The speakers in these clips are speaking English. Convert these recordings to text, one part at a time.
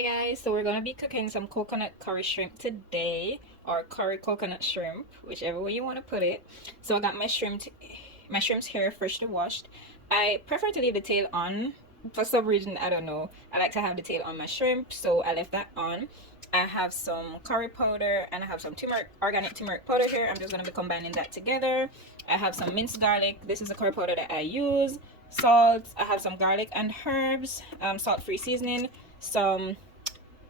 Hi guys, so we're gonna be cooking some coconut curry shrimp today, or curry coconut shrimp, whichever way you want to put it. So I got my shrimps here freshly washed. I prefer to leave the tail on for some reason, I don't know. I like to have the tail on my shrimp, so I left that on. I have some curry powder and I have some organic turmeric powder here. I'm just gonna be combining that together. I have some minced garlic. This is the curry powder that I use. Salt. I have some garlic and herbs. Salt-free seasoning. Some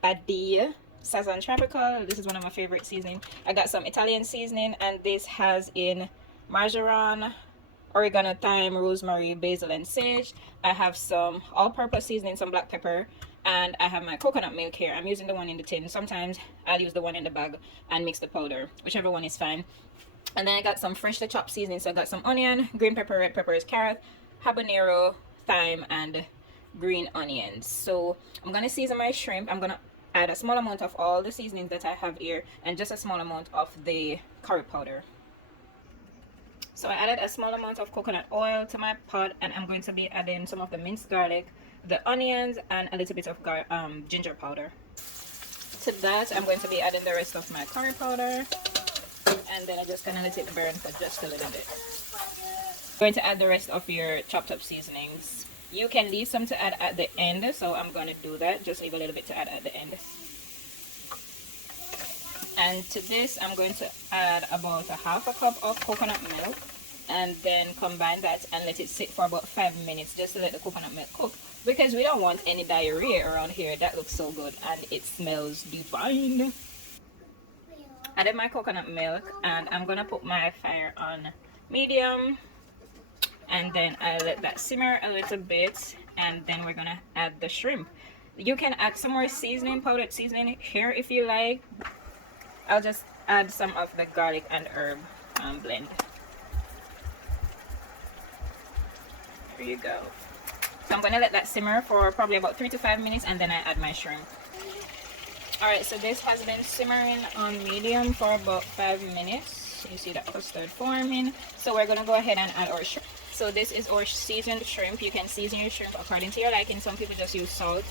Badia Sazon Tropical. This is one of my favorite seasoning. I got some Italian seasoning, and this has in marjoram, oregano, thyme, rosemary, basil, and sage. I have some all-purpose seasoning, some black pepper, and I have my coconut milk here. I'm using the one in the tin. Sometimes I'll use the one in the bag and mix the powder, whichever one is fine. And then I got some freshly chopped seasoning. So I got some onion, green pepper, red peppers, carrot, habanero, thyme, and green onions. So I'm gonna season my shrimp. I'm gonna add a small amount of all the seasonings that I have here and just a small amount of the curry powder. So I added a small amount of coconut oil to my pot, and I'm going to be adding some of the minced garlic, the onions, and a little bit of ginger powder. To that, I'm going to be adding the rest of my curry powder, and then I'm just gonna let it burn for just a little bit. I'm going to add the rest of your chopped up seasonings. You can leave some to add at the end, so I'm going to do that. Just leave a little bit to add at the end. And to this, I'm going to add about a half a cup of coconut milk, and then combine that and let it sit for about 5 minutes just to let the coconut milk cook, because we don't want any diarrhea around here. That looks so good and it smells divine. Added my coconut milk, and I'm gonna put my fire on medium, and then I let that simmer a little bit, and then we're gonna add the shrimp. You can add some more seasoning, powdered seasoning here if you like. I'll just add some of the garlic and herb blend. Here you go. So I'm gonna let that simmer for probably about 3 to 5 minutes, and then I add my shrimp. Alright, so this has been simmering on medium for about 5 minutes. You see that custard forming. So we're gonna go ahead and add our shrimp. So this is our seasoned shrimp. You can season your shrimp according to your liking. Some people just use salt,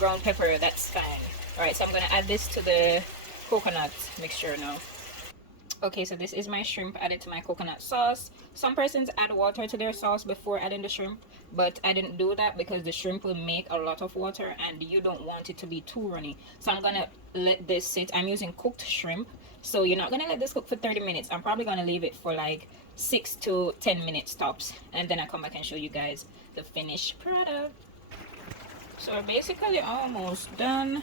ground pepper, that's fine. Alright, so I'm gonna add this to the coconut mixture now. Okay, so this is my shrimp added to my coconut sauce. Some persons add water to their sauce before adding the shrimp, but I didn't do that because the shrimp will make a lot of water and you don't want it to be too runny. So I'm gonna let this sit. I'm using cooked shrimp, so you're not gonna let this cook for 30 minutes. I'm probably gonna leave it for like 6 to 10 minutes tops, and then I come back and show you guys the finished product. So we're basically almost done.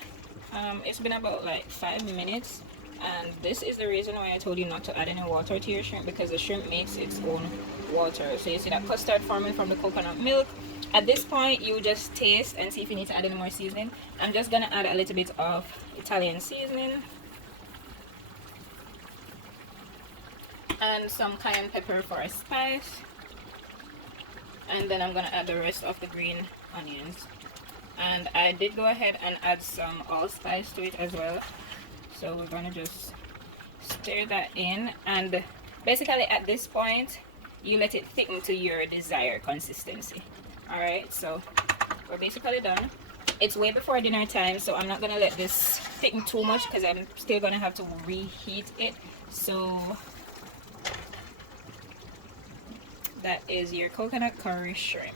It's been about like 5 minutes, and this is the reason why I told you not to add any water to your shrimp, because the shrimp makes its own water. So you see that custard forming from the coconut milk. At this point, you just taste and see if you need to add any more seasoning. I'm just gonna add a little bit of Italian seasoning and some cayenne pepper for a spice, and then I'm gonna add the rest of the green onions. And I did go ahead and add some allspice to it as well. So we're gonna just stir that in, and basically at this point you let it thicken to your desired consistency. All right, so we're basically done. It's way before dinner time, so I'm not gonna let this thicken too much because I'm still gonna have to reheat it. So that is your coconut curry shrimp.